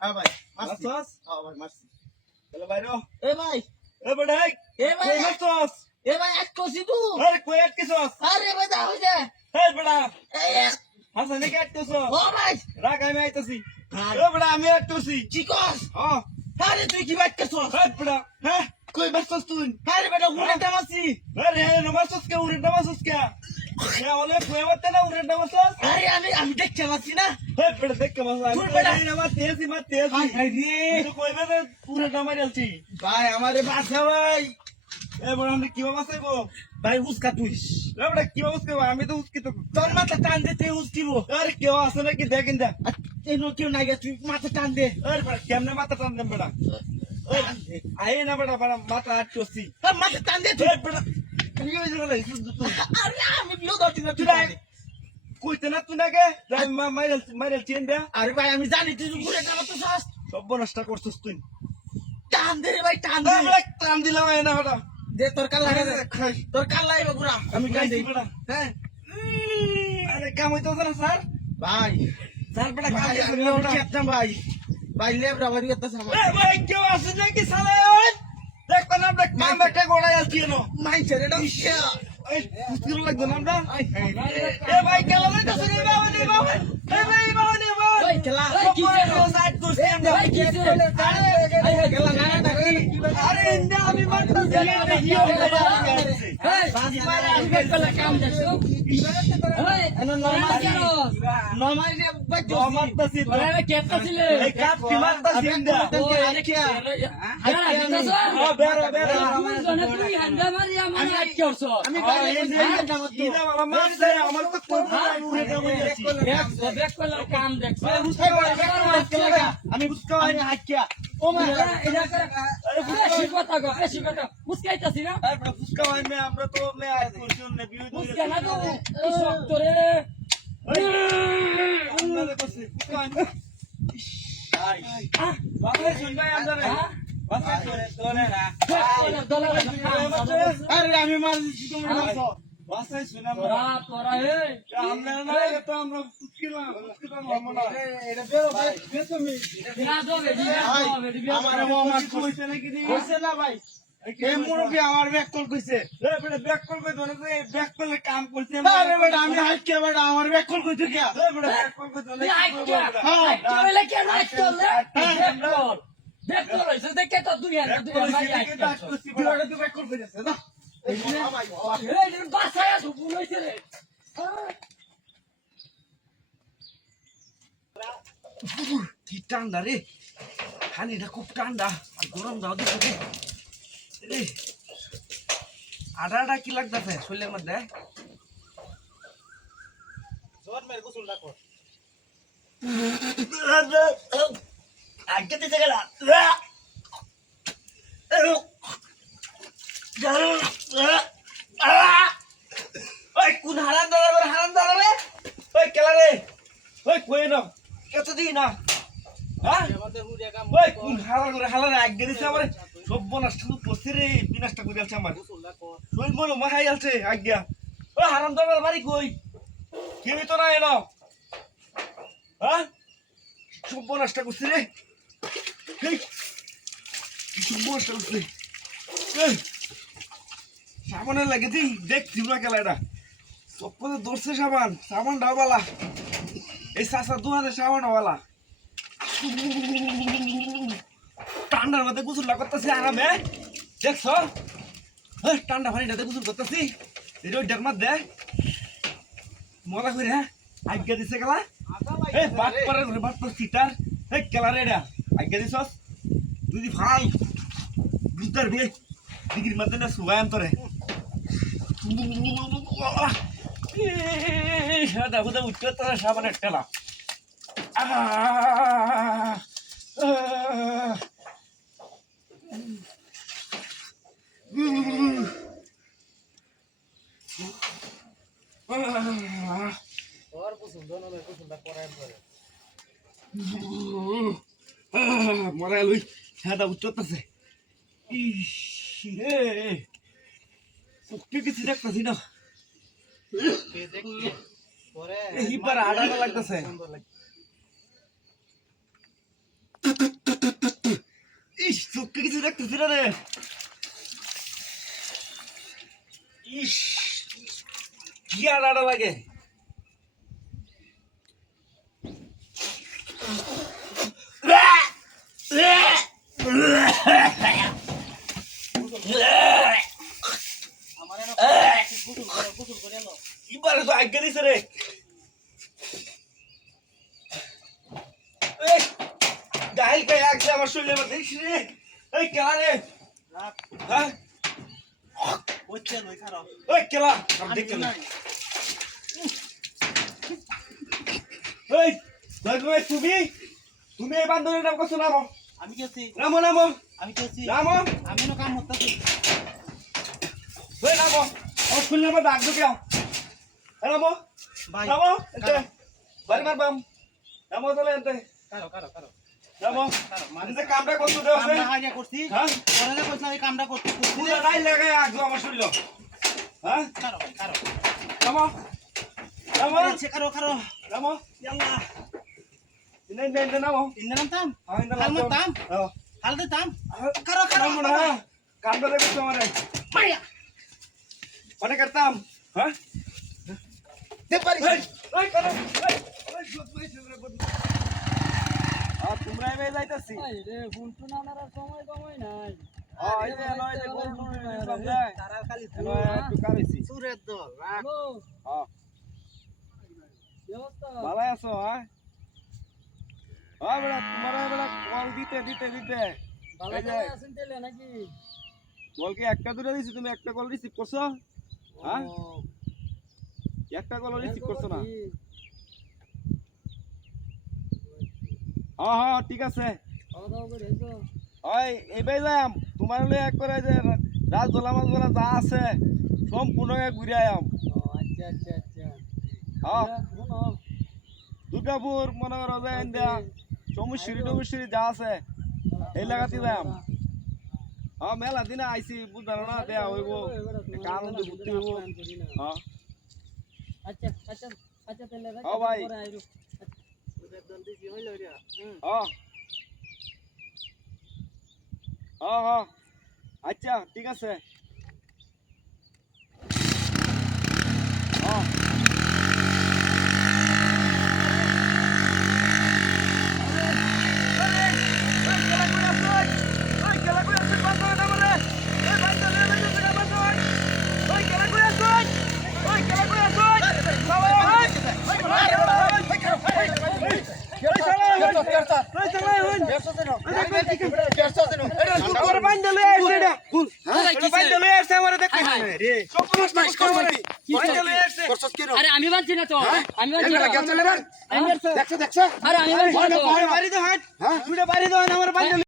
হ্যাঁ ভাই মারছি মারছস? হ্যাঁ ভাই মারছি তাহলে বাইরো। এ ভাই এ বেটাই, এ ভাই কই মারছস? এ ভাই এক কষি তু আরে কই আটকেছস? আরে ভাই দাও যে এই বেটা, এ হাসানে কে আটকেছস? ও ভাই রাগ আমি আইতাছি। হ্যাঁ এ বেটা আমি আটকেছি। চিকস হ্যাঁ, আরে তুই কি বাইক করছস এই বেটা, হ্যাঁ কই মারছস তুই? আরে বেটা উড়াটা মারছি আরে মারছস কে? উড়ে মারছস কে? এ হলে কই মারতে না উড়ে মারছস? আরে আমি দেখতে মারছি না এই বেটা দেখ কে মারছস। তুই বেটা। এই না মারতেছি মারতেছি। হাই হাই রে তুই কই বেটা উড়ে মারলছি? ভাই আমারে বাঁচা ভাই এ বেটা আমি কি বাঁচাইবো? ভাই উস্কা তুই এ বেটা কি বাঁচাইবো? আমি তো উস্কি তো। তোর মাথা টান দে তুই উস্কিব আরে কেউ আছে নাকি দেখেন যা। এই নো কেউ নাই গে, তুই মাথা টান দে আরে বেটা কেমনে মাথা টান দেন বেটা? টান দে। আয় না বেটা বেটা মাথা আটকেছি। তোর মাথা টান দে তুই এই বেটা কি হইছে বলে তুই? আরে আমি বিলো ধরছি না তুই তুই টান দে। কইতে না তুই নাকি মাইরাল চেন দে। আরে ভাই আমি জানি তুই উড়াটা মারছস সব নষ্ট করছিস তুই। টান দে রে ভাই টান এই দে বেটা টান দিলাম আয় না বেটা। দে তোর কাল লাগা দে খাই তোর কাল লাইব পুরা আমি টান দে খাইছি বেটা। হ্যাঁ আরে কাম হইতেছে না স্যার? ভাই স্যার বেটা কাম ভাই হইতেছে আমি না ওটা বেটা। খেতাম ভাই ভাই লেবরা বাড়ি করতেছ আমার এই ভাই কেউ আছে নাকি সালে? ওই দেখ না আমরা কাম একটা গোড়ায় আছি না। মাই ছেড়ে দাও এই মুশকিল লাগবে না আমরা? এ ভাই কেন লইতাছ রে বাবা রে বাবা? এই ভাই বাবা রে বাবা। ওই খেলা কি সাইড করছি আমরা? খেলা না না থাকি আরে ইন্দা আমি মারতাছি এটা কি হবে? বাজি মারা আমি খেলা কাম দেখছো এনো নমাই রে বাজো মারতাছি তো। কেটে এই কাপ কি মারতাছি ইন্দা? আরে কি বেরো বেরো। আমি বাইরে ইদা আমার মারছে আমার তো কোন উড়ে যাবে আছি। আমি বুঝতে পারি হাকিয়া। ও মা তারপরে ফুসকা ভাই মে আমরা তো মে আয় করছি না বিয়ে দিয়েছি। আমরা করছি ফুসকা ভাই। বাবা শুন ভাই আমরা রে। বাবা শুনে না। আরে আমি মারছি তুমি মারছো বাসায় শুনে আমরা। আমরা না তো আমরা ফুসকা না। এটা বেরো ভাই তুমি আমার মামা কইছে নাকি দি? কইছে না ভাই এই মুরগি আমার ব্যাক কল কইছে এ বেটা ব্যাক কল কই ধরে যে ব্যাক করলে কাম করতে আরে বেটা আমি হাইট কে বেটা আমার ব্যাক কল কইছে কে এ বেটা ব্যাক কল কই ধরে হ্যাঁ বিরাট তো ব্যাক কল কইছে না কি ঠান্ডা রে পানিটা খুব ঠান্ডা আর গরম দাও দিচ্ছে রে আডাটা কি লাগতেছে শরীরের মধ্যে আগে দিতে গেল ওই কোন হারান দাদা রে ওই কেলা রে ওই কই না কত দিই না হ্যাঁ ওই কোন হালার আগে দিছে আমার সব নষ্ট করছে রে বিনাশটা করে আছে আমার শরীর মনে মাহাই আছে আজ্ঞা ও হারাম দাদার বাড়ি কই কেউই তো না এলো হ্যাঁ সব নষ্ট করছে রে সব নষ্ট করছে সাবানের লাগে দি দেখছি না খেলাটা সব কথা ধরছে সাবান ডাবালা এই চাষা 2000 সাবানওয়ালা ঠান্ডার মধ্যে গোসল করতেছি আরামে দেখছো ঠান্ডা পানিটাতে গোসল করতেছি রোডটার মধ্যে মজা করে আজ্ঞা দিছে গেলা এই বাট পারে বাট পার সিটার এই কেলা রেডা আজ্ঞা দিছস তুই ভাই ভিতর বে ডিগ্রি মধ্যে না সুগাম তোরে দাদা বুদা উঠতে তোরা সাবানের টেলা মরা লুই সাদা উঠতেছে রে কিছু দেখতেছি না এইবার আডাটা লাগতেছে চোখে কিছু দেখতেছি না রে ইস কি আড়াটা লাগে এবারে তো আজ্ঞা দিছে রে ডাইল কে একদম আমার শরীরে মধ্যে দেখিস রে এই কেলা রে হ্যাঁ হচ্ছে লই খারাপ ওই কেলা আমি দেখ কেলা এই দেখো তুমি তুমি এই বান্দরের নাম কত নামো আমি গেছি নামো নামো আমি গেছি নামো আমি নো কাম করতেছি ওই নামো ও খুললে আমার ডাক দো কেউ নামো ভাই নামো এতে বাড়ি মারবাম নামো চলে এতে কারো কারো কারো নামো কারো মানে কামটা করতে দেও কামটা হাইয়া করছি হ্যাঁ পরে যে কইছ আমি কামটা করতে পুরো নাই লাগায় আগো আমার শরীর হ্যাঁ কারো কারো নামো নামো আচ্ছা কারো কারো নামো ইয়াল্লা নেই নেই নামো ইন্দাম তাম হ্যাঁ হালমত তাম হ্যাঁ হালদে তাম কারো কারো নামো না কামটা দেখো তোমারে মাইয়া মানে করতাম হ্যাঁ দে পারি ওই করো ওই জোত মাই চলে বড় তোমরা এবে যাইতাছি রে ফোন তো নামার সময় কমই নাই এই যে নয় যে বল তুমি সব যায় তারা খালি একটু কারেছি সুরের দল রাখ হ্যালো হ্যাঁ কি অবস্থা ভালো আছো হ্যাঁ বেড়া তোমার বেড়া কল দিতে দিতে দিতে ভালো এই যে করে আছেন তেলে নাকি কল কি একটা দুটো দিছি তুমি একটা কল রিসিভ করছো হ্যাঁ ও, একটা কল রিসিভ করছো না কি? হ্যাঁ হ্যাঁ ঠিক আছে খাওয়া দাওয়া করে এসো ওই এইবাই যাম তোমার হলে এক করে যে রাত জলা মাছ বলা যা আছে সম্পূর্ণ ঘুরে আয়াম ও, আচ্ছা আচ্ছা আচ্ছা হ্যাঁ শোনো দুর্গাপুর মনে করো যে ইন্ডিয়া সমুশ্বরী টমুশ্বরী যা আছে এই লাগাতে যাম হ্যাঁ মেলা দিনে আইসি বুঝানো না দেয়া হইব একটা আনন্দ ঘুরতে হইব হ্যাঁ আচ্ছা আচ্ছা আচ্ছা তেলে রাখ ও ভাই। পরে আইরো সুরের দল দিছি হইলো রে হ্যাঁ হ্যাঁ হ্যাঁ আচ্ছা ঠিক আছে হ্যাঁ আরে আমি বানছি না তো আমি বানছি না আমি বানছি। আরে আমি বানছি না তো বাড়ি তো হাট দুটো বাড়ি তো আমার বাড়ি